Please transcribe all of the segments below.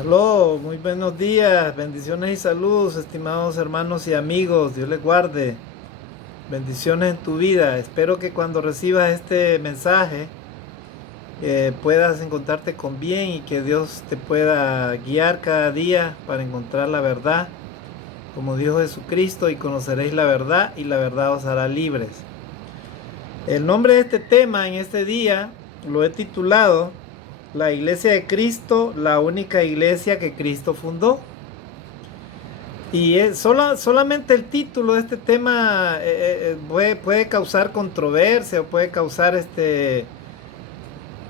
Aló, muy buenos días, bendiciones y saludos, estimados hermanos y amigos, Dios les guarde, bendiciones en tu vida. Espero que cuando recibas este mensaje puedas encontrarte con bien y que Dios te pueda guiar cada día para encontrar la verdad, como dijo Jesucristo, y conoceréis la verdad y la verdad os hará libres. El nombre de este tema en este día lo he titulado La Iglesia de Cristo, la única iglesia que Cristo fundó. Y solamente el título de este tema puede causar controversia o puede causar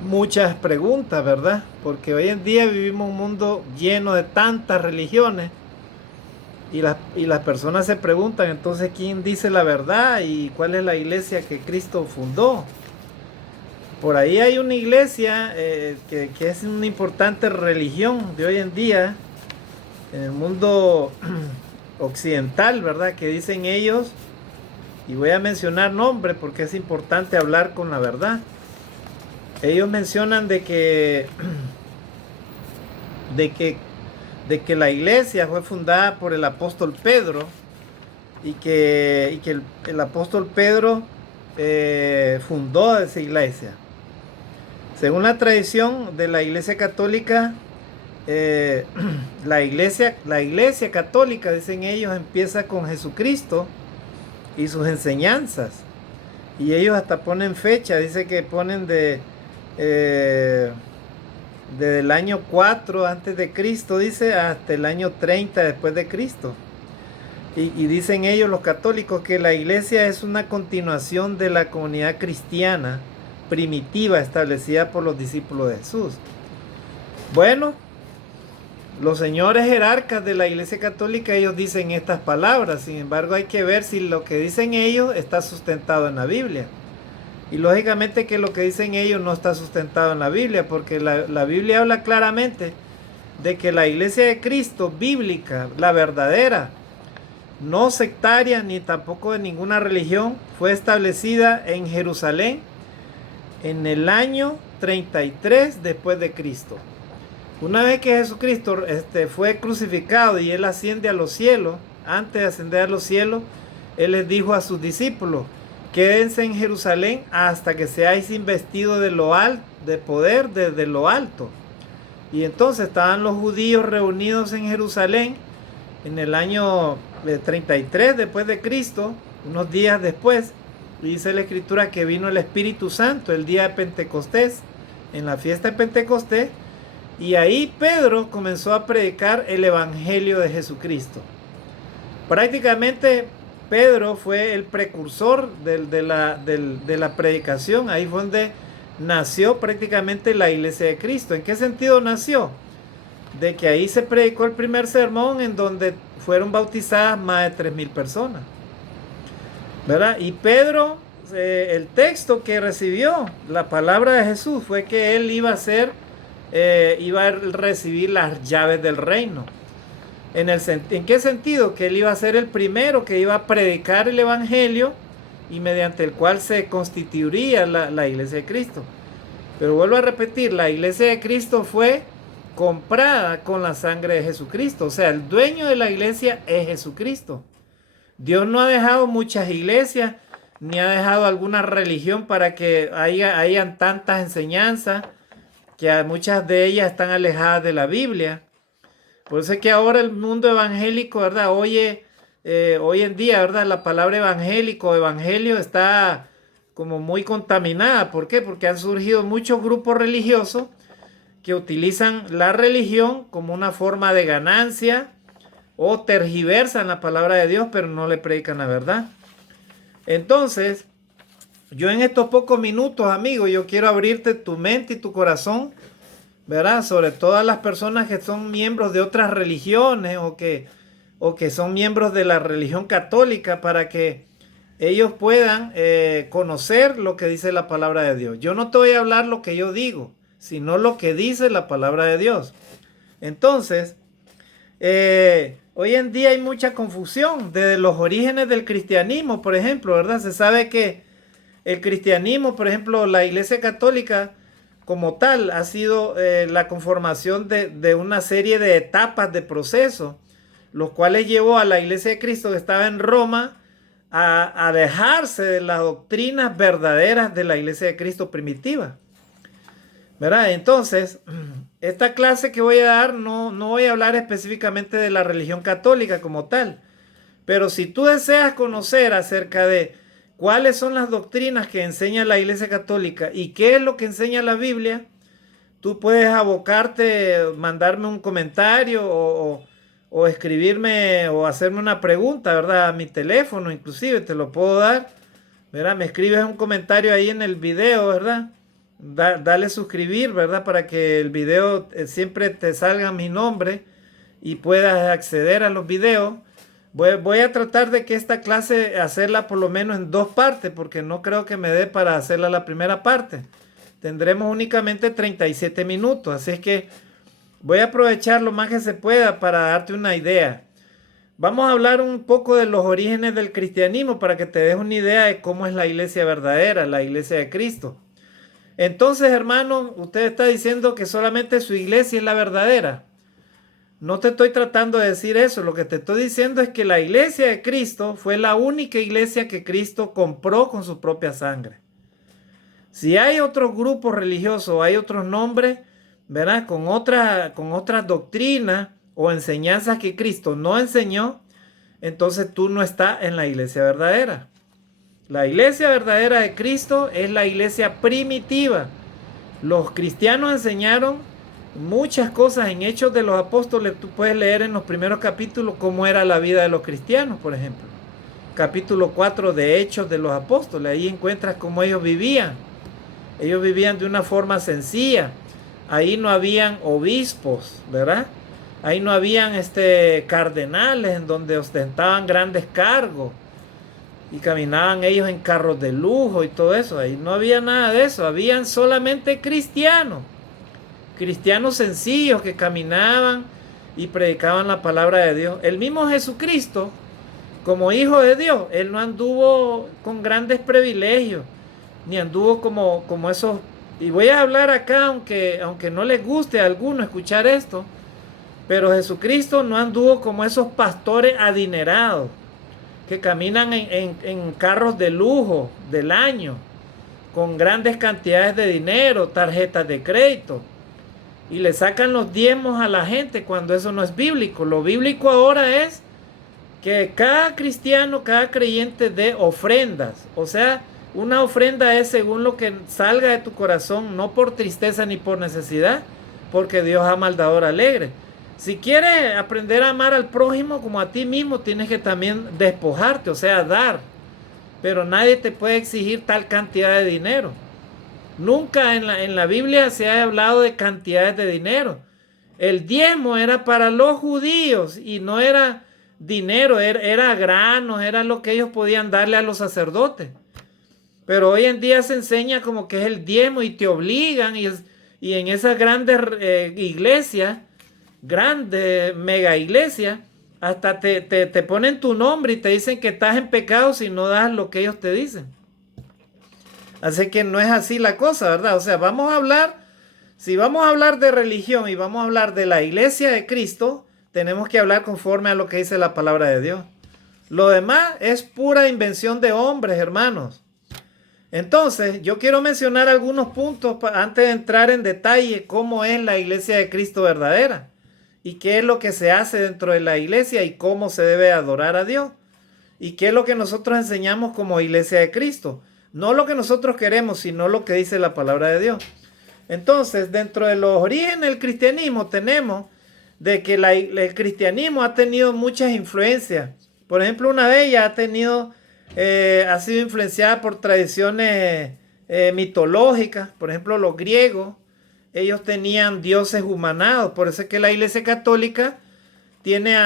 muchas preguntas, ¿verdad? Porque hoy en día vivimos un mundo lleno de tantas religiones y las personas se preguntan entonces quién dice la verdad y cuál es la iglesia que Cristo fundó. Por ahí hay una iglesia que es una importante religión de hoy en día en el mundo occidental, ¿verdad? Que dicen ellos, y voy a mencionar nombres porque es importante hablar con la verdad. Ellos mencionan de que, de que la iglesia fue fundada por el apóstol Pedro y que el apóstol Pedro fundó esa iglesia. Según la tradición de la iglesia católica, eh, la iglesia católica, dicen ellos, empieza con Jesucristo y sus enseñanzas. Y ellos hasta ponen fecha, dice que ponen eh, desde el año 4 antes de Cristo, dice, hasta el año 30 después de Cristo. Y dicen ellos, los católicos, que la iglesia es una continuación de la comunidad cristiana primitiva establecida por los discípulos de Jesús. Bueno, los señores jerarcas de la Iglesia Católica, ellos dicen estas palabras. Sin embargo, hay que ver si lo que dicen ellos está sustentado en la Biblia. Y lógicamente que lo que dicen ellos no está sustentado en la Biblia, porque la Biblia habla claramente de que la Iglesia de Cristo bíblica, la verdadera, no sectaria ni tampoco de ninguna religión, fue establecida en Jerusalén en el año 33 después de Cristo. Una vez que Jesucristo fue crucificado y Él asciende a los cielos, antes de ascender a los cielos, Él les dijo a sus discípulos, quédense en Jerusalén hasta que seáis investidos de poder desde lo alto. Y entonces estaban los judíos reunidos en Jerusalén en el año 33 después de Cristo, unos días después, y dice la Escritura que vino el Espíritu Santo el día de Pentecostés, en la fiesta de Pentecostés. Y ahí Pedro comenzó a predicar el Evangelio de Jesucristo. Prácticamente Pedro fue el precursor de la predicación. Ahí fue donde nació prácticamente la iglesia de Cristo. ¿En qué sentido nació? De que ahí se predicó el primer sermón en donde fueron bautizadas más de 3,000 personas, ¿verdad? Y Pedro, el texto que recibió, la palabra de Jesús, fue que él iba a recibir las llaves del reino. ¿En qué sentido? Que él iba a ser el primero que iba a predicar el evangelio y mediante el cual se constituiría la iglesia de Cristo. Pero vuelvo a repetir, la iglesia de Cristo fue comprada con la sangre de Jesucristo. O sea, el dueño de la iglesia es Jesucristo. Dios no ha dejado muchas iglesias, ni ha dejado alguna religión para que hayan tantas enseñanzas, que muchas de ellas están alejadas de la Biblia. Por eso es que ahora el mundo evangélico, ¿verdad? Hoy en día, ¿verdad? La palabra evangélico, evangelio está como muy contaminada. ¿Por qué? Porque han surgido muchos grupos religiosos que utilizan la religión como una forma de ganancia o tergiversan la palabra de Dios, pero no le predican la verdad. Entonces, yo en estos pocos minutos, amigo, yo quiero abrirte tu mente y tu corazón, ¿verdad? Sobre todas las personas que son miembros de otras religiones o que son miembros de la religión católica para que ellos puedan conocer lo que dice la palabra de Dios. Yo no te voy a hablar lo que yo digo, sino lo que dice la palabra de Dios. Entonces, hoy en día hay mucha confusión desde los orígenes del cristianismo, por ejemplo, ¿verdad? Se sabe que el cristianismo, por ejemplo, la Iglesia Católica como tal ha sido la conformación de una serie de etapas de proceso, los cuales llevó a la Iglesia de Cristo que estaba en Roma a dejarse de las doctrinas verdaderas de la Iglesia de Cristo primitiva, ¿verdad? Entonces, esta clase que voy a dar no voy a hablar específicamente de la religión católica como tal, pero si tú deseas conocer acerca de cuáles son las doctrinas que enseña la Iglesia Católica y qué es lo que enseña la Biblia, tú puedes abocarte, mandarme un comentario o escribirme o hacerme una pregunta, ¿verdad? A mi teléfono, inclusive te lo puedo dar, ¿verdad? Me escribes un comentario ahí en el video, ¿verdad? Dale suscribir, ¿verdad? Para que el video siempre te salga mi nombre y puedas acceder a los videos. Voy a tratar de que esta clase hacerla por lo menos en 2 partes, porque no creo que me dé para hacerla la primera parte. Tendremos únicamente 37 minutos, así es que voy a aprovechar lo más que se pueda para darte una idea. Vamos a hablar un poco de los orígenes del cristianismo para que te des una idea de cómo es la iglesia verdadera, la iglesia de Cristo. Entonces, hermano, usted está diciendo que solamente su iglesia es la verdadera. No te estoy tratando de decir eso, lo que te estoy diciendo es que la iglesia de Cristo fue la única iglesia que Cristo compró con su propia sangre. Si hay otros grupos religiosos, hay otros nombres, ¿verdad? Con otras doctrinas o enseñanzas que Cristo no enseñó, entonces tú no estás en la iglesia verdadera. La iglesia verdadera de Cristo es la iglesia primitiva. Los cristianos enseñaron muchas cosas en Hechos de los Apóstoles. Tú puedes leer en los primeros capítulos cómo era la vida de los cristianos, por ejemplo. Capítulo 4 de Hechos de los Apóstoles. Ahí encuentras cómo ellos vivían. Ellos vivían de una forma sencilla. Ahí no habían obispos, ¿verdad? Ahí no habían cardenales en donde ostentaban grandes cargos y caminaban ellos en carros de lujo y todo eso. Ahí no había nada de eso. Habían solamente cristianos. Cristianos sencillos que caminaban y predicaban la palabra de Dios. El mismo Jesucristo, como hijo de Dios, él no anduvo con grandes privilegios, ni anduvo como esos. Y voy a hablar acá, aunque no les guste a alguno escuchar esto, pero Jesucristo no anduvo como esos pastores adinerados que caminan en carros de lujo del año, con grandes cantidades de dinero, tarjetas de crédito, y le sacan los diezmos a la gente cuando eso no es bíblico. Lo bíblico ahora es que cada cristiano, cada creyente dé ofrendas. O sea, una ofrenda es según lo que salga de tu corazón, no por tristeza ni por necesidad, porque Dios ama al dador alegre. Si quieres aprender a amar al prójimo como a ti mismo, tienes que también despojarte, o sea, dar. Pero nadie te puede exigir tal cantidad de dinero. Nunca en la Biblia se ha hablado de cantidades de dinero. El diezmo era para los judíos y no era dinero, era granos, era lo que ellos podían darle a los sacerdotes. Pero hoy en día se enseña como que es el diezmo y te obligan y en esas grandes iglesias, grandes mega iglesias, hasta te ponen tu nombre y te dicen que estás en pecado si no das lo que ellos te dicen. Así que no es así la cosa, ¿verdad? O sea, si vamos a hablar de religión y vamos a hablar de la iglesia de Cristo, tenemos que hablar conforme a lo que dice la palabra de Dios. Lo demás es pura invención de hombres, hermanos. Entonces, yo quiero mencionar algunos puntos antes de entrar en detalle cómo es la iglesia de Cristo verdadera y qué es lo que se hace dentro de la iglesia y cómo se debe adorar a Dios y qué es lo que nosotros enseñamos como iglesia de Cristo. No lo que nosotros queremos, sino lo que dice la palabra de Dios. Entonces, dentro de los orígenes del cristianismo tenemos de que el cristianismo ha tenido muchas influencias. Por ejemplo, una de ellas ha sido influenciada por tradiciones mitológicas. Por ejemplo, los griegos, ellos tenían dioses humanados. Por eso es que la Iglesia Católica tiene,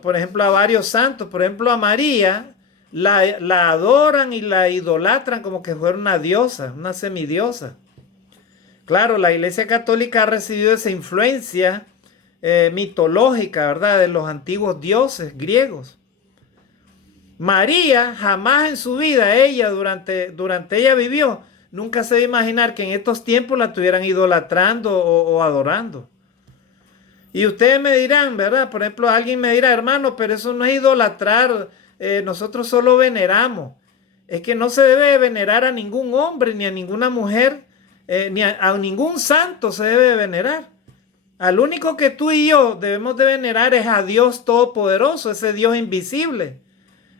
por ejemplo, a varios santos. Por ejemplo, a María la adoran y la idolatran como que fuera una diosa, una semidiosa. Claro, la Iglesia Católica ha recibido esa influencia mitológica, ¿verdad? De los antiguos dioses griegos. María jamás en su vida, durante ella vivió, nunca se debe imaginar que en estos tiempos la estuvieran idolatrando o adorando. Y ustedes me dirán, ¿verdad? Por ejemplo, alguien me dirá, hermano, pero eso no es idolatrar, nosotros solo veneramos. Es que no se debe venerar a ningún hombre, ni a ninguna mujer, ni a ningún santo se debe venerar. Al único que tú y yo debemos de venerar es a Dios Todopoderoso, ese Dios invisible,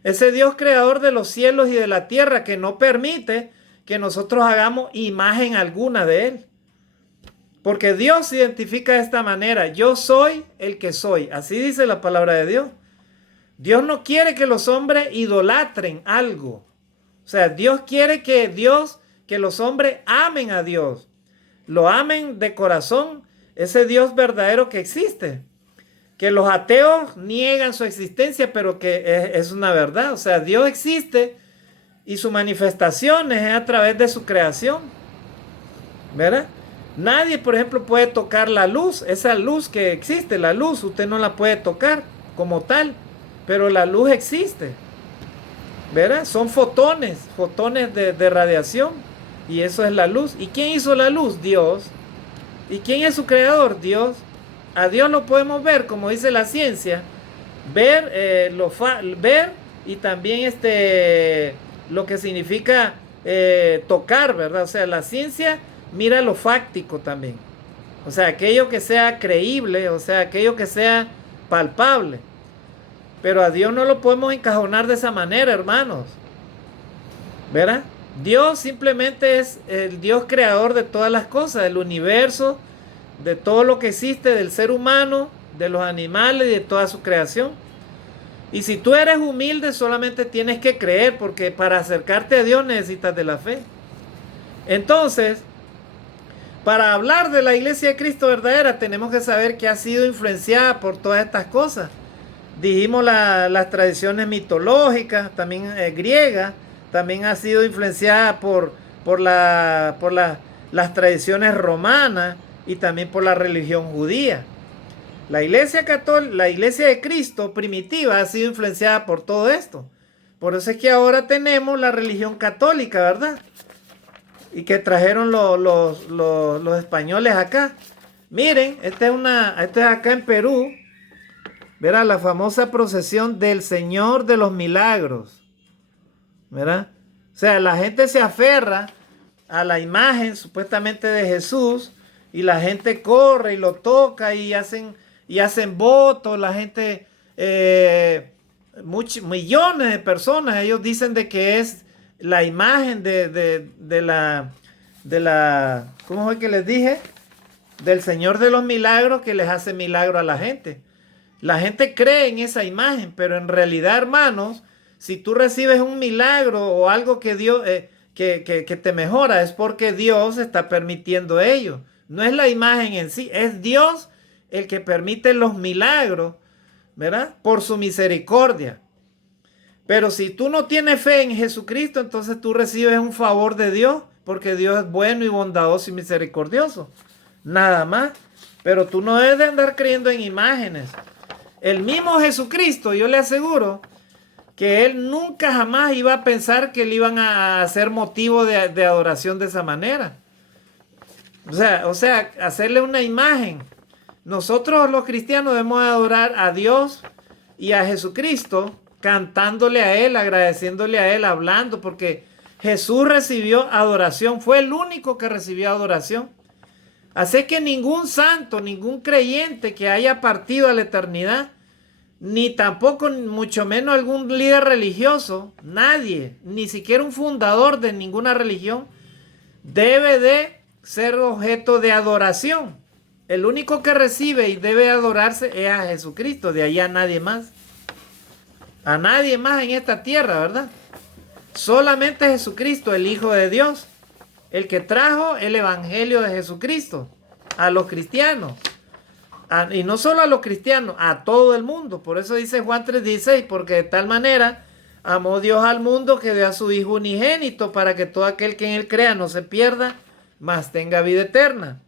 ese Dios creador de los cielos y de la tierra, que no permite que nosotros hagamos imagen alguna de Él. Porque Dios se identifica de esta manera: yo soy el que soy. Así dice la palabra de Dios. Dios no quiere que los hombres idolatren algo. O sea, Dios quiere que los hombres amen a Dios. Lo amen de corazón, ese Dios verdadero que existe. Que los ateos niegan su existencia, pero que es una verdad. O sea, Dios existe y su manifestación es a través de su creación. ¿Verdad? Nadie, por ejemplo, puede tocar la luz. Esa luz que existe, la luz, usted no la puede tocar como tal, pero la luz existe. ¿Verdad? Son fotones de radiación, y eso es la luz. ¿Y quién hizo la luz? Dios. ¿Y quién es su creador? Dios. A Dios lo podemos ver, como dice la ciencia, ver y también lo que significa tocar, ¿verdad? O sea, la ciencia mira lo fáctico también. O sea, aquello que sea creíble, o sea, aquello que sea palpable. Pero a Dios no lo podemos encajonar de esa manera, hermanos. ¿Verdad? Dios simplemente es el Dios creador de todas las cosas, del universo, de todo lo que existe, del ser humano, de los animales y de toda su creación. Y si tú eres humilde, solamente tienes que creer, porque para acercarte a Dios necesitas de la fe. Entonces, para hablar de la iglesia de Cristo verdadera, tenemos que saber que ha sido influenciada por todas estas cosas. Dijimos las tradiciones mitológicas, también griegas, también ha sido influenciada por las tradiciones romanas y también por la religión judía. La iglesia católica, la iglesia de Cristo primitiva ha sido influenciada por todo esto. Por eso es que ahora tenemos la religión católica, ¿verdad? Y que trajeron los españoles acá. Miren, este es acá en Perú. Verá, la famosa procesión del Señor de los Milagros. ¿Verdad? O sea, la gente se aferra a la imagen supuestamente de Jesús, y la gente corre y lo toca y hacen votos. La gente, millones de personas, ellos dicen de que es la imagen de la, ¿cómo fue que les dije? Del Señor de los Milagros, que les hace milagro a la gente. La gente cree en esa imagen, pero en realidad, hermanos, si tú recibes un milagro o algo que Dios que te mejora, es porque Dios está permitiendo ello. No es la imagen en sí, es Dios el que permite los milagros, ¿verdad? Por su misericordia. Pero si tú no tienes fe en Jesucristo, entonces tú recibes un favor de Dios, porque Dios es bueno y bondadoso y misericordioso. Nada más. Pero tú no debes de andar creyendo en imágenes. El mismo Jesucristo, yo le aseguro que Él nunca jamás iba a pensar que le iban a hacer motivo de adoración de esa manera. O sea, hacerle una imagen. Nosotros los cristianos debemos adorar a Dios y a Jesucristo, cantándole a Él, agradeciéndole a Él, hablando, porque Jesús recibió adoración, fue el único que recibió adoración. Así que ningún santo, ningún creyente que haya partido a la eternidad, ni tampoco, mucho menos algún líder religioso, nadie, ni siquiera un fundador de ninguna religión, debe de ser objeto de adoración. El único que recibe y debe adorarse es a Jesucristo, de ahí a nadie más. A nadie más en esta tierra, ¿verdad? Solamente Jesucristo, el Hijo de Dios, el que trajo el Evangelio de Jesucristo a los cristianos. Y no solo a los cristianos, a todo el mundo. Por eso dice Juan 3:16, porque de tal manera amó Dios al mundo que dio a su Hijo unigénito, para que todo aquel que en Él crea no se pierda, mas tenga vida eterna.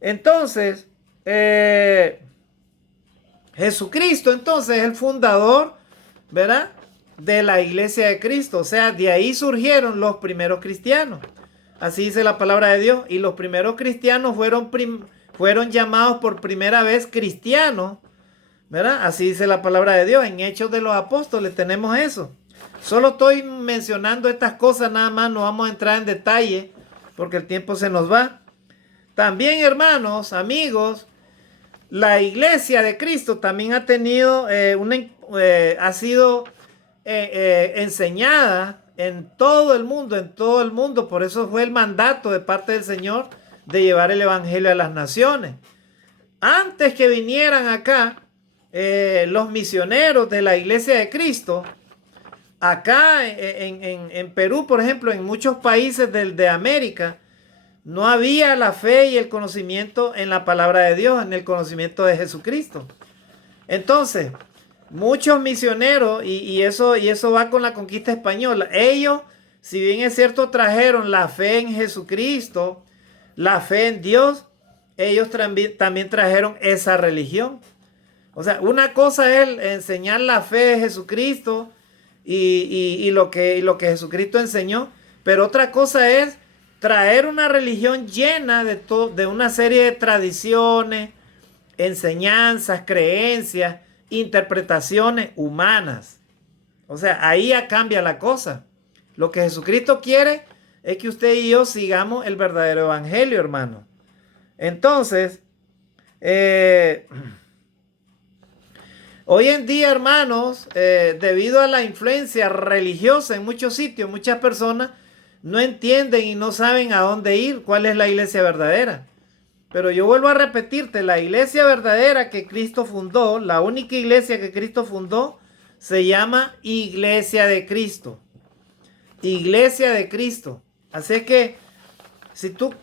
Entonces, Jesucristo entonces es el fundador, ¿verdad?, de la iglesia de Cristo. O sea, de ahí surgieron los primeros cristianos. Así dice la palabra de Dios. Y los primeros cristianos fueron llamados por primera vez cristianos, ¿verdad? Así dice la palabra de Dios. En Hechos de los Apóstoles tenemos eso. Solo estoy mencionando estas cosas nada más, no vamos a entrar en detalle porque el tiempo se nos va. También, hermanos, amigos, la iglesia de Cristo también ha tenido ha sido enseñada en todo el mundo. Por eso fue el mandato de parte del Señor de llevar el evangelio a las naciones. Antes que vinieran acá los misioneros de la iglesia de Cristo, acá en Perú, por ejemplo, en muchos países de América, no había la fe y el conocimiento en la palabra de Dios, en el conocimiento de Jesucristo. Entonces, muchos misioneros, y eso va con la conquista española, ellos, si bien es cierto, trajeron la fe en Jesucristo, la fe en Dios, ellos también trajeron esa religión. O sea, una cosa es enseñar la fe de Jesucristo y lo que Jesucristo enseñó, pero otra cosa es traer una religión llena de una serie de tradiciones, enseñanzas, creencias, interpretaciones humanas. O sea, ahí ya cambia la cosa. Lo que Jesucristo quiere es que usted y yo sigamos el verdadero evangelio, hermano. Entonces, hoy en día, hermanos, debido a la influencia religiosa en muchos sitios, muchas personas no entienden y no saben a dónde ir, cuál es la iglesia verdadera. Pero yo vuelvo a repetirte, la iglesia verdadera que Cristo fundó, la única iglesia que Cristo fundó, se llama Iglesia de Cristo. Iglesia de Cristo. Así que,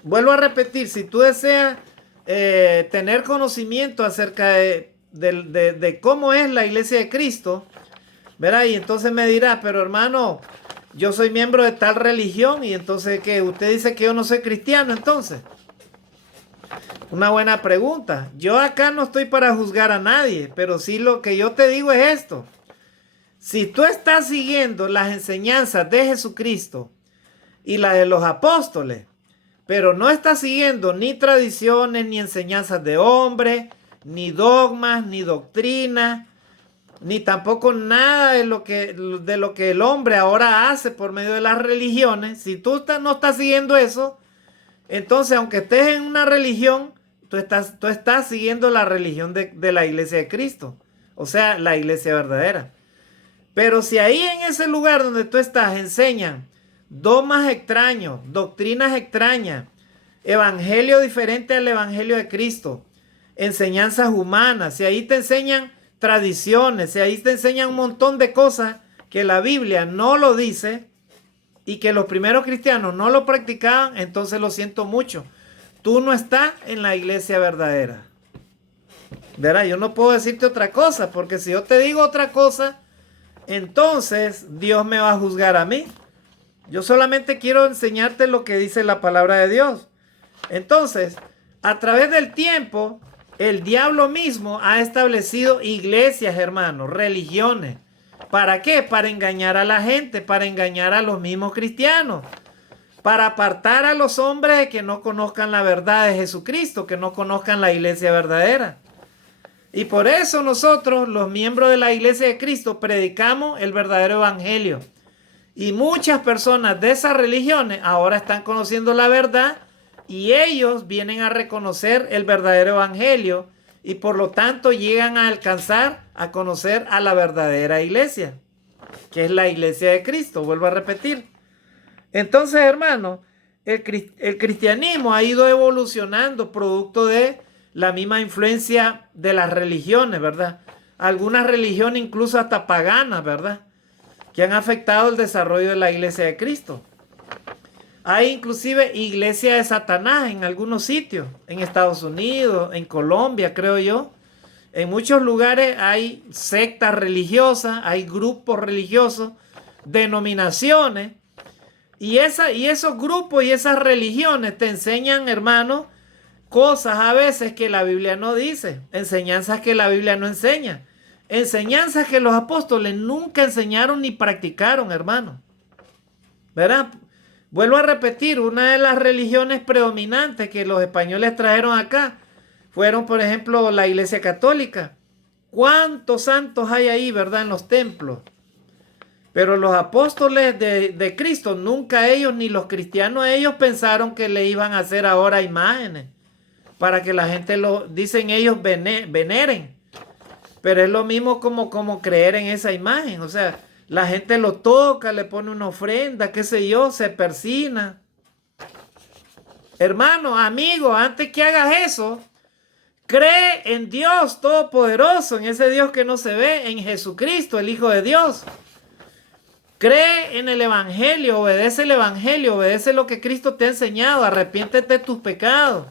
vuelvo a repetir, si tú deseas tener conocimiento acerca de cómo es la iglesia de Cristo, ¿verdad? Y entonces me dirás, pero hermano, yo soy miembro de tal religión y entonces ¿qué? Usted dice que yo no soy cristiano, entonces. Una buena pregunta. Yo acá no estoy para juzgar a nadie, pero sí lo que yo te digo es esto. Si tú estás siguiendo las enseñanzas de Jesucristo y las de los apóstoles, pero no estás siguiendo ni tradiciones, ni enseñanzas de hombres, ni dogmas, ni doctrinas, ni tampoco nada de lo que el hombre ahora hace por medio de las religiones, si tú no estás siguiendo eso, entonces aunque estés en una religión, tú estás siguiendo la religión de la iglesia de Cristo, o sea, la iglesia verdadera. Pero si ahí en ese lugar donde tú estás enseñan dogmas extraños, doctrinas extrañas, evangelio diferente al evangelio de Cristo, enseñanzas humanas, si ahí te enseñan tradiciones, si ahí te enseñan un montón de cosas que la Biblia no lo dice y que los primeros cristianos no lo practicaban, entonces lo siento mucho. Tú no estás en la iglesia verdadera. ¿Verdad? Yo no puedo decirte otra cosa, porque si yo te digo otra cosa, entonces Dios me va a juzgar a mí. Yo solamente quiero enseñarte lo que dice la palabra de Dios. Entonces, a través del tiempo, el diablo mismo ha establecido iglesias, hermanos, religiones. ¿Para qué? Para engañar a la gente, para engañar a los mismos cristianos, para apartar a los hombres de que no conozcan la verdad de Jesucristo, que no conozcan la iglesia verdadera. Y por eso nosotros, los miembros de la iglesia de Cristo, predicamos el verdadero evangelio. Y muchas personas de esas religiones ahora están conociendo la verdad y ellos vienen a reconocer el verdadero evangelio y por lo tanto llegan a alcanzar a conocer a la verdadera iglesia, que es la iglesia de Cristo, vuelvo a repetir. Entonces, hermano, el cristianismo ha ido evolucionando producto de la misma influencia de las religiones, ¿verdad? Algunas religiones incluso hasta paganas, ¿verdad?, que han afectado el desarrollo de la iglesia de Cristo. Hay inclusive iglesia de Satanás en algunos sitios, en Estados Unidos, en Colombia, creo yo. En muchos lugares hay sectas religiosas, hay grupos religiosos, denominaciones. Y esos grupos y esas religiones te enseñan, hermano, cosas a veces que la Biblia no dice, enseñanzas que la Biblia no enseña, enseñanzas que los apóstoles nunca enseñaron ni practicaron, hermano. ¿Verdad? Vuelvo a repetir, una de las religiones predominantes que los españoles trajeron acá fueron, por ejemplo, la Iglesia Católica. ¿Cuántos santos hay ahí, verdad, en los templos? Pero los apóstoles de Cristo, nunca ellos ni los cristianos, ellos pensaron que le iban a hacer ahora imágenes para que la gente lo, dicen ellos, veneren. Pero es lo mismo como creer en esa imagen. O sea, la gente lo toca, le pone una ofrenda, qué sé yo, se persina. Hermano, amigo, antes que hagas eso, cree en Dios Todopoderoso, en ese Dios que no se ve, en Jesucristo, el Hijo de Dios. Cree en el Evangelio, obedece lo que Cristo te ha enseñado, arrepiéntete de tus pecados.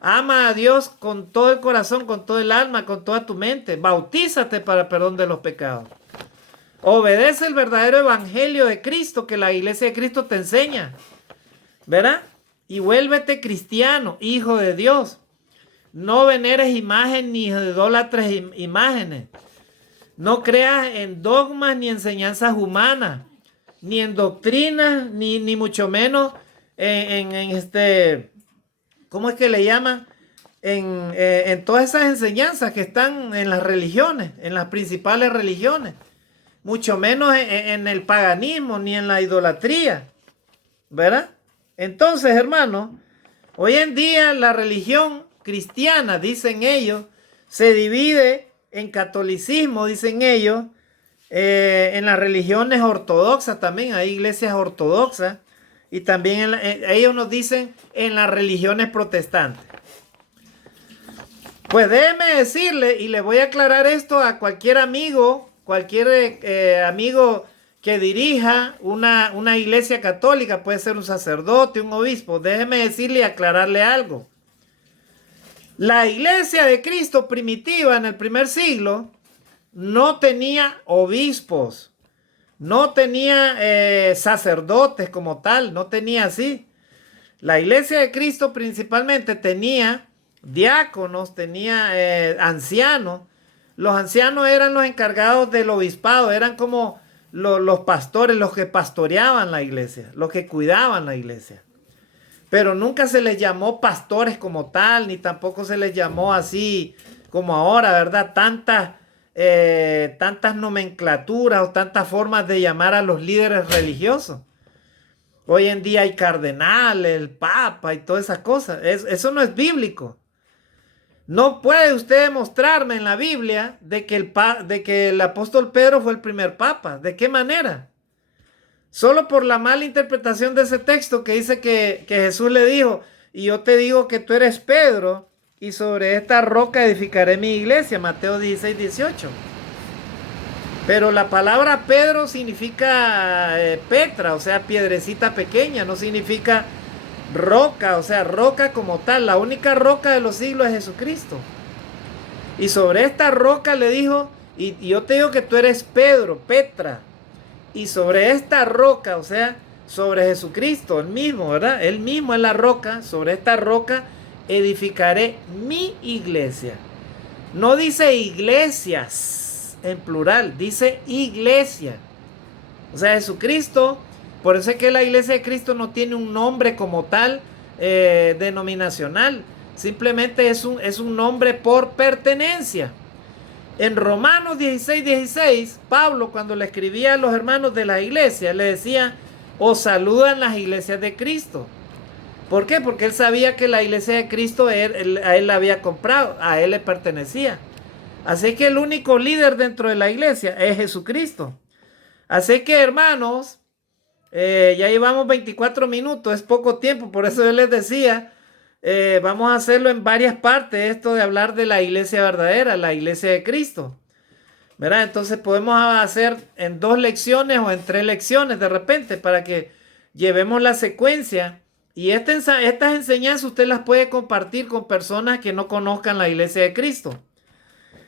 Ama a Dios con todo el corazón, con todo el alma, con toda tu mente. Bautízate para el perdón de los pecados. Obedece el verdadero evangelio de Cristo que la iglesia de Cristo te enseña. ¿Verdad? Y vuélvete cristiano, hijo de Dios. No veneres imagen ni idólatres imágenes. No creas en dogmas ni enseñanzas humanas, ni en doctrinas, ni mucho menos ¿cómo es que le llaman? En todas esas enseñanzas que están en las religiones, en las principales religiones. Mucho menos en el paganismo ni en la idolatría. ¿Verdad? Entonces, hermanos, hoy en día la religión cristiana, dicen ellos, se divide en catolicismo, dicen ellos, en las religiones ortodoxas también, hay iglesias ortodoxas, y también ellos nos dicen en las religiones protestantes. Pues déjeme decirle, y le voy a aclarar esto a cualquier amigo que dirija una iglesia católica, puede ser un sacerdote, un obispo. Déjeme decirle y aclararle algo. La iglesia de Cristo primitiva en el primer siglo no tenía obispos, no tenía sacerdotes como tal, no tenía así. La iglesia de Cristo principalmente tenía diáconos, tenía ancianos. Los ancianos eran los encargados del obispado, eran como los pastores, los que pastoreaban la iglesia, los que cuidaban la iglesia. Pero nunca se les llamó pastores como tal, ni tampoco se les llamó así como ahora, ¿verdad? Tantas nomenclaturas o tantas formas de llamar a los líderes religiosos. Hoy en día hay cardenales, el papa y todas esas cosas. Eso no es bíblico. No puede usted demostrarme en la Biblia de que el apóstol Pedro fue el primer papa. ¿De qué manera? Solo por la mala interpretación de ese texto que dice que Jesús le dijo, y yo te digo que tú eres Pedro, y sobre esta roca edificaré mi iglesia, Mateo 16, 18. Pero la palabra Pedro significa Petra, o sea, piedrecita pequeña, no significa roca, o sea, roca como tal. La única roca de los siglos es Jesucristo. Y sobre esta roca le dijo, y yo te digo que tú eres Pedro, Petra. Y sobre esta roca, o sea, sobre Jesucristo, el mismo, ¿verdad? Él mismo es la roca. Sobre esta roca edificaré mi iglesia. No dice iglesias en plural, dice iglesia. O sea, Jesucristo, por eso es que la iglesia de Cristo no tiene un nombre como tal denominacional. Simplemente es un nombre por pertenencia. En Romanos 16, 16, Pablo, cuando le escribía a los hermanos de la iglesia, le decía, os saludan las iglesias de Cristo. ¿Por qué? Porque él sabía que la iglesia de Cristo a él la había comprado, a él le pertenecía. Así que el único líder dentro de la iglesia es Jesucristo. Así que, hermanos, ya llevamos 24 minutos, es poco tiempo, por eso yo les decía, vamos a hacerlo en varias partes, esto de hablar de la iglesia verdadera, la iglesia de Cristo. ¿Verdad? Entonces podemos hacer en 2 lecciones o en 3 lecciones de repente para que llevemos la secuencia. Y estas enseñanzas usted las puede compartir con personas que no conozcan la iglesia de Cristo.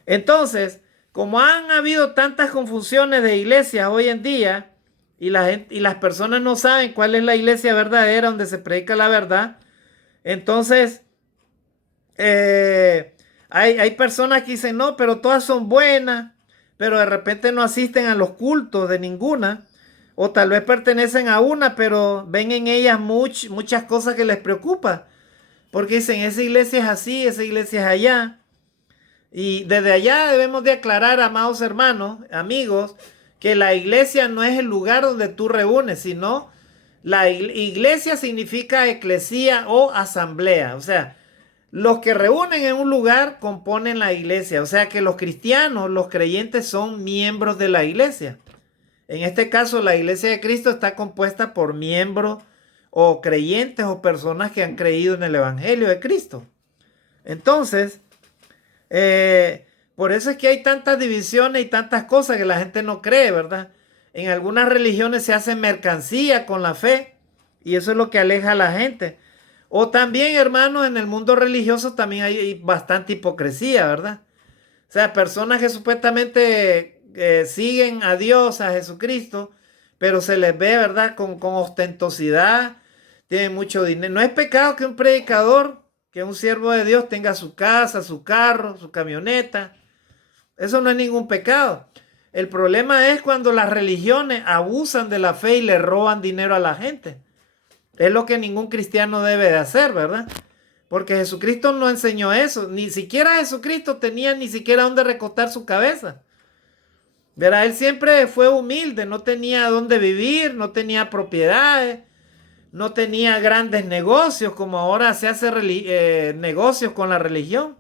Entonces, como han habido tantas confusiones de iglesias hoy en día y las personas no saben cuál es la iglesia verdadera donde se predica la verdad, entonces hay personas que dicen, no, pero todas son buenas, pero de repente no asisten a los cultos de ninguna, O tal vez pertenecen a una, pero ven en ellas muchas cosas que les preocupa. Porque dicen, esa iglesia es así, esa iglesia es allá. Y desde allá debemos de aclarar, amados hermanos, amigos, que la iglesia no es el lugar donde tú reúnes, sino la iglesia significa eclesía o asamblea. O sea, los que reúnen en un lugar componen la iglesia. O sea que los cristianos, los creyentes son miembros de la iglesia. En este caso, la iglesia de Cristo está compuesta por miembros o creyentes o personas que han creído en el evangelio de Cristo. Entonces, por eso es que hay tantas divisiones y tantas cosas que la gente no cree, ¿verdad? En algunas religiones se hace mercancía con la fe y eso es lo que aleja a la gente. O también, hermanos, en el mundo religioso también hay bastante hipocresía, ¿verdad? O sea, personas que supuestamente siguen a Dios, a Jesucristo, pero se les ve, ¿verdad? Con ostentosidad, tienen mucho dinero. No es pecado que un predicador, que un siervo de Dios tenga su casa, su carro, su camioneta. Eso no es ningún pecado. El problema es cuando las religiones abusan de la fe y le roban dinero a la gente. Es lo que ningún cristiano debe de hacer, ¿verdad? Porque Jesucristo no enseñó eso. Ni siquiera Jesucristo tenía ni siquiera dónde recostar su cabeza. Verá, él siempre fue humilde, no tenía dónde vivir, no tenía propiedades, no tenía grandes negocios como ahora se hace negocios con la religión.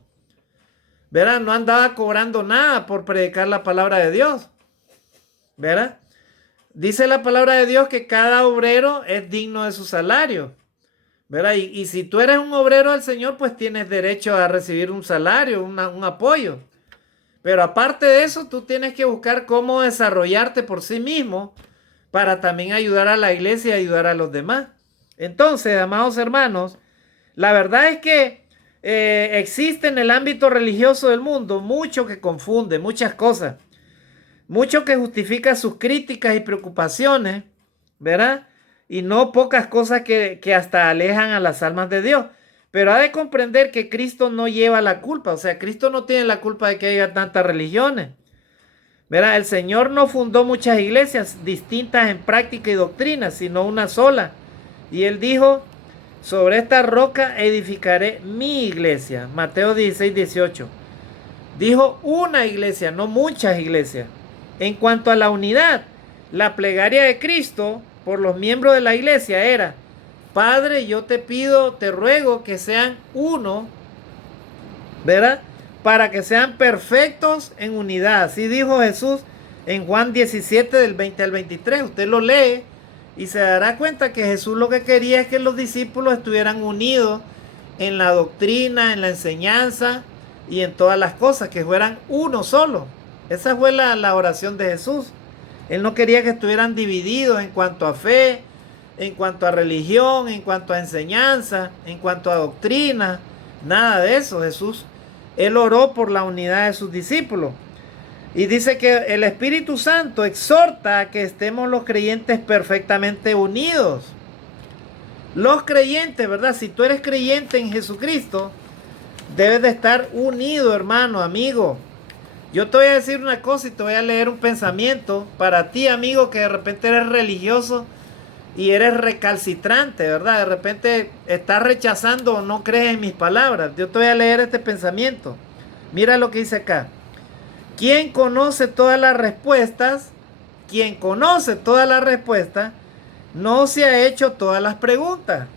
Verá, no andaba cobrando nada por predicar la palabra de Dios. Verá, dice la palabra de Dios que cada obrero es digno de su salario. ¿Verdad? Y si tú eres un obrero del Señor, pues tienes derecho a recibir un salario, un apoyo. Pero aparte de eso, tú tienes que buscar cómo desarrollarte por sí mismo para también ayudar a la iglesia y ayudar a los demás. Entonces, amados hermanos, la verdad es que existe en el ámbito religioso del mundo mucho que confunde, muchas cosas. Mucho que justifica sus críticas y preocupaciones, ¿verdad? Y no pocas cosas que hasta alejan a las almas de Dios. Pero ha de comprender que Cristo no lleva la culpa. O sea, Cristo no tiene la culpa de que haya tantas religiones. ¿Verdad? El Señor no fundó muchas iglesias distintas en práctica y doctrina, sino una sola. Y Él dijo, sobre esta roca edificaré mi iglesia. Mateo 16, 18. Dijo una iglesia, no muchas iglesias. En cuanto a la unidad, la plegaria de Cristo por los miembros de la iglesia era, Padre, yo te pido, te ruego que sean uno, ¿verdad? Para que sean perfectos en unidad. Así dijo Jesús en Juan 17 del 20 al 23. Usted lo lee y se dará cuenta que Jesús lo que quería es que los discípulos estuvieran unidos en la doctrina, en la enseñanza y en todas las cosas, que fueran uno solo. Esa fue la oración de Jesús. Él no quería que estuvieran divididos en cuanto a fe, en cuanto a religión, en cuanto a enseñanza, en cuanto a doctrina. Nada de eso. Jesús, Él oró por la unidad de sus discípulos. Y dice que el Espíritu Santo exhorta a que estemos los creyentes perfectamente unidos. Los creyentes, ¿verdad? Si tú eres creyente en Jesucristo, debes de estar unido, hermano, amigo. Yo te voy a decir una cosa y te voy a leer un pensamiento para ti, amigo, que de repente eres religioso y eres recalcitrante, ¿verdad? De repente estás rechazando o no crees en mis palabras. Yo te voy a leer este pensamiento. Mira lo que dice acá. ¿Quién conoce todas las respuestas? Quien conoce todas las respuestas no se ha hecho todas las preguntas.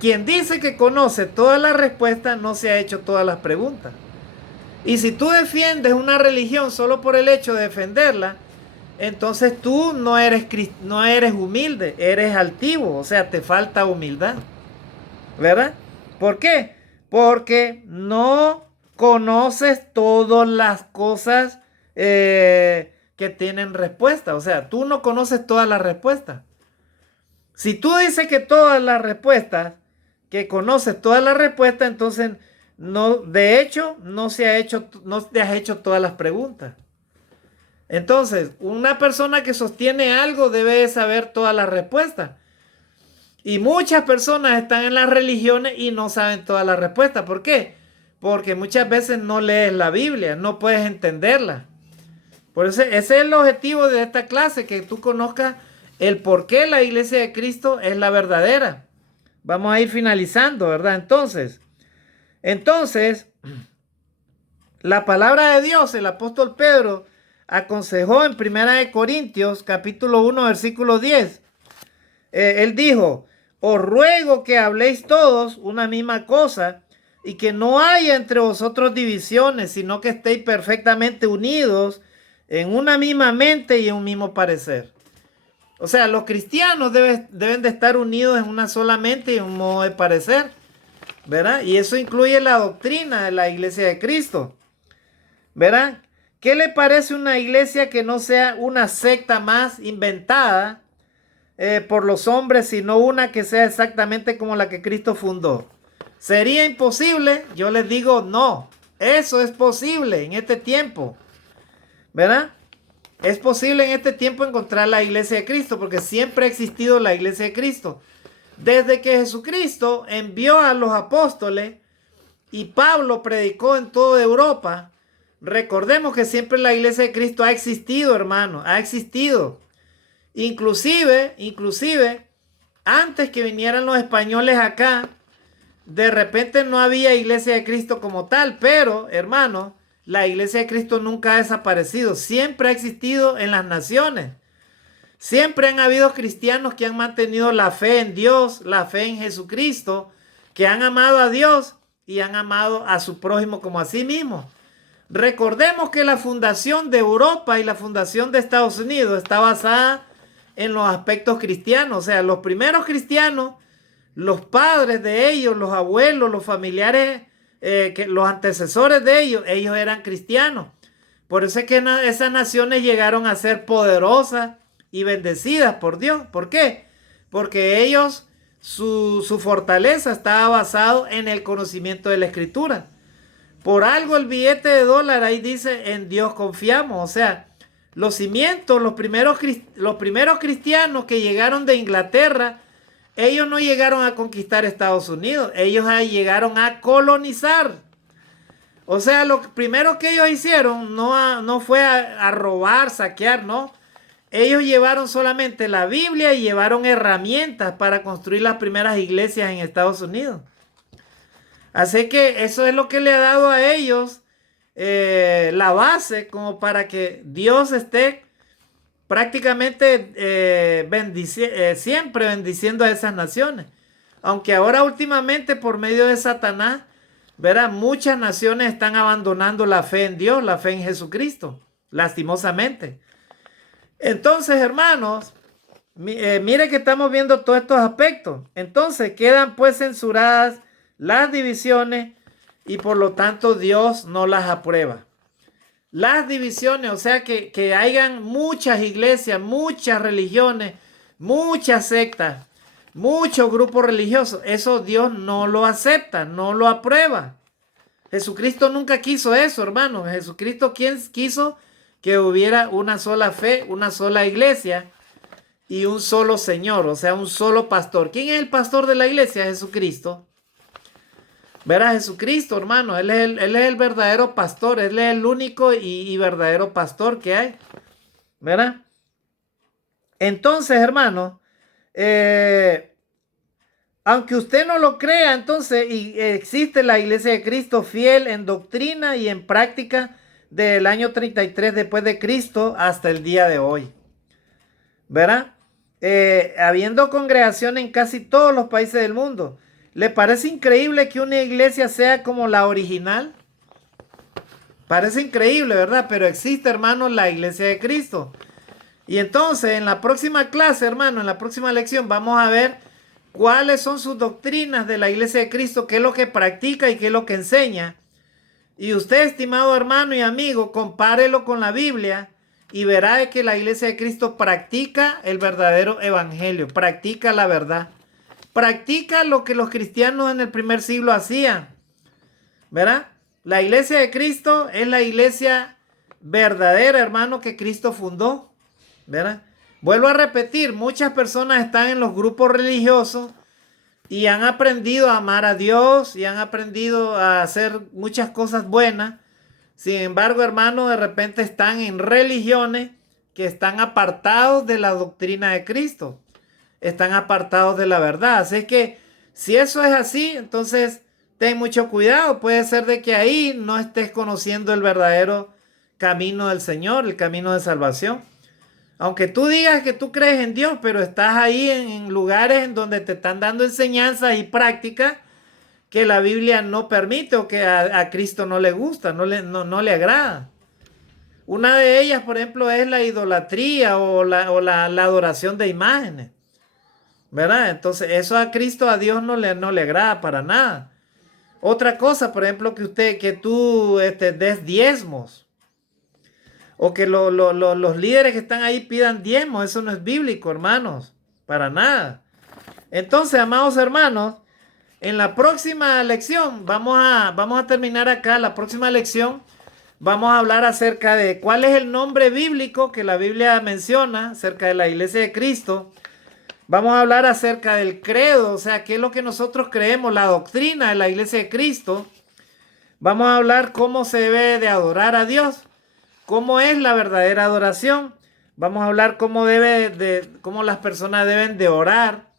Quien dice que conoce todas las respuestas no se ha hecho todas las preguntas. Y si tú defiendes una religión solo por el hecho de defenderla, entonces tú no eres humilde, eres altivo, o sea, te falta humildad. ¿Verdad? ¿Por qué? Porque no conoces todas las cosas que tienen respuesta. O sea, tú no conoces todas las respuestas. Si tú dices que todas las respuestas, que conoces todas las respuestas, entonces no, de hecho, no te has hecho todas las preguntas. Entonces, una persona que sostiene algo debe de saber todas las respuestas. Y muchas personas están en las religiones y no saben todas las respuestas. ¿Por qué? Porque muchas veces no lees la Biblia, no puedes entenderla. Por eso ese es el objetivo de esta clase, que tú conozcas el por qué la iglesia de Cristo es la verdadera. Vamos a ir finalizando, ¿verdad? Entonces, la palabra de Dios, el apóstol Pedro aconsejó en 1 Corintios, capítulo 1, versículo 10. Él dijo: os ruego que habléis todos una misma cosa y que no haya entre vosotros divisiones, sino que estéis perfectamente unidos en una misma mente y en un mismo parecer. O sea, los cristianos deben de estar unidos en una sola mente y en un modo de parecer, ¿verdad? Y eso incluye la doctrina de la iglesia de Cristo, ¿verdad? ¿Qué le parece una iglesia que no sea una secta más inventada por los hombres, sino una que sea exactamente como la que Cristo fundó? ¿Sería imposible? Yo les digo no. Eso es posible en este tiempo, ¿verdad? Es posible en este tiempo encontrar la iglesia de Cristo, porque siempre ha existido la iglesia de Cristo. Desde que Jesucristo envió a los apóstoles y Pablo predicó en toda Europa, recordemos que siempre la iglesia de Cristo ha existido, hermano, ha existido. Inclusive, antes que vinieran los españoles acá, de repente no había iglesia de Cristo como tal, pero, hermano, la iglesia de Cristo nunca ha desaparecido, siempre ha existido en las naciones. Siempre han habido cristianos que han mantenido la fe en Dios, la fe en Jesucristo, que han amado a Dios y han amado a su prójimo como a sí mismo. Recordemos que la fundación de Europa y la fundación de Estados Unidos está basada en los aspectos cristianos. O sea, los primeros cristianos, los padres de ellos, los abuelos, los familiares, los antecesores de ellos eran cristianos. Por eso es que esas naciones llegaron a ser poderosas y bendecidas por Dios. ¿Por qué? Porque ellos, su fortaleza estaba basado en el conocimiento de la Escritura. Por algo el billete de dólar ahí dice: en Dios confiamos. O sea, los cimientos, los primeros cristianos que llegaron de Inglaterra, ellos no llegaron a conquistar Estados Unidos, ellos llegaron a colonizar. O sea, lo primero que ellos hicieron no fue a robar, saquear, no. Ellos llevaron solamente la Biblia y llevaron herramientas para construir las primeras iglesias en Estados Unidos. Así que eso es lo que le ha dado a ellos la base como para que Dios esté prácticamente siempre bendiciendo a esas naciones. Aunque ahora últimamente por medio de Satanás, verá, muchas naciones están abandonando la fe en Dios, la fe en Jesucristo, lastimosamente. Entonces, hermanos, mire que estamos viendo todos estos aspectos. Entonces quedan pues censuradas las divisiones y por lo tanto Dios no las aprueba. Las divisiones, o sea que hayan muchas iglesias, muchas religiones, muchas sectas, muchos grupos religiosos, eso Dios no lo acepta, no lo aprueba. Jesucristo nunca quiso eso, hermano. Jesucristo quiso que hubiera una sola fe, una sola iglesia y un solo Señor, o sea, un solo pastor. ¿Quién es el pastor de la iglesia? Jesucristo. Verá, Jesucristo, hermano, Él es el verdadero pastor, Él es el único y verdadero pastor que hay. ¿Verdad? Entonces, hermano, aunque usted no lo crea, entonces existe la iglesia de Cristo fiel en doctrina y en práctica del año 33 después de Cristo hasta el día de hoy. ¿Verdad? Habiendo congregación en casi todos los países del mundo. ¿Le parece increíble que una iglesia sea como la original? Parece increíble, ¿verdad? Pero existe, hermano, la iglesia de Cristo. Y entonces, en la próxima clase, hermano, en la próxima lección, vamos a ver cuáles son sus doctrinas de la iglesia de Cristo, qué es lo que practica y qué es lo que enseña. Y usted, estimado hermano y amigo, compárelo con la Biblia y verá que la iglesia de Cristo practica el verdadero evangelio, practica la verdad. Practica lo que los cristianos en el primer siglo hacían, ¿verdad? La iglesia de Cristo es la iglesia verdadera, hermano, que Cristo fundó, ¿verdad? Vuelvo a repetir, muchas personas están en los grupos religiosos y han aprendido a amar a Dios y han aprendido a hacer muchas cosas buenas. Sin embargo, hermanos, de repente están en religiones que están apartados de la doctrina de Cristo, están apartados de la verdad. Así que si eso es así, entonces ten mucho cuidado. Puede ser de que ahí no estés conociendo el verdadero camino del Señor, el camino de salvación. Aunque tú digas que tú crees en Dios, pero estás ahí en lugares en donde te están dando enseñanzas y prácticas que la Biblia no permite o que a Cristo no le gusta, no le agrada. Una de ellas, por ejemplo, es la idolatría o la adoración de imágenes, ¿verdad? Entonces, eso a Cristo, a Dios no le agrada para nada. Otra cosa, por ejemplo, que tú des diezmos o que los líderes que están ahí pidan diezmos, eso no es bíblico, hermanos, para nada. Entonces, amados hermanos, en la próxima lección, vamos a terminar acá, la próxima lección, vamos a hablar acerca de cuál es el nombre bíblico que la Biblia menciona acerca de la Iglesia de Cristo. Vamos a hablar acerca del credo, o sea, qué es lo que nosotros creemos, la doctrina de la Iglesia de Cristo. Vamos a hablar cómo se debe de adorar a Dios, cómo es la verdadera adoración. Vamos a hablar cómo las personas deben de orar.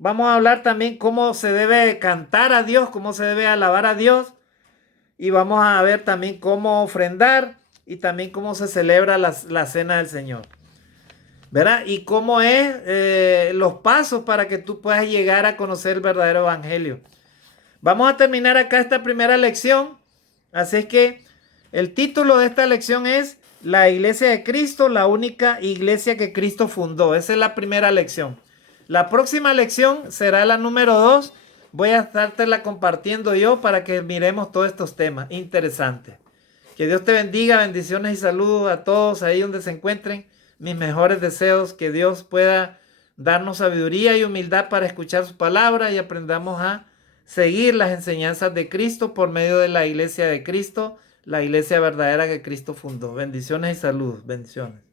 Vamos a hablar también cómo se debe cantar a Dios, cómo se debe alabar a Dios. Y vamos a ver también cómo ofrendar y también cómo se celebra la cena del Señor, ¿verdad? Y cómo es los pasos para que tú puedas llegar a conocer el verdadero evangelio. Vamos a terminar acá esta primera lección. Así es que el título de esta lección es La Iglesia de Cristo, la única iglesia que Cristo fundó. Esa es la primera lección. La próxima lección será la número 2. Voy a estártela compartiendo yo para que miremos todos estos temas interesantes. Que Dios te bendiga, bendiciones y saludos a todos ahí donde se encuentren. Mis mejores deseos, que Dios pueda darnos sabiduría y humildad para escuchar su palabra y aprendamos a seguir las enseñanzas de Cristo por medio de la iglesia de Cristo, la iglesia verdadera que Cristo fundó. Bendiciones y saludos, bendiciones.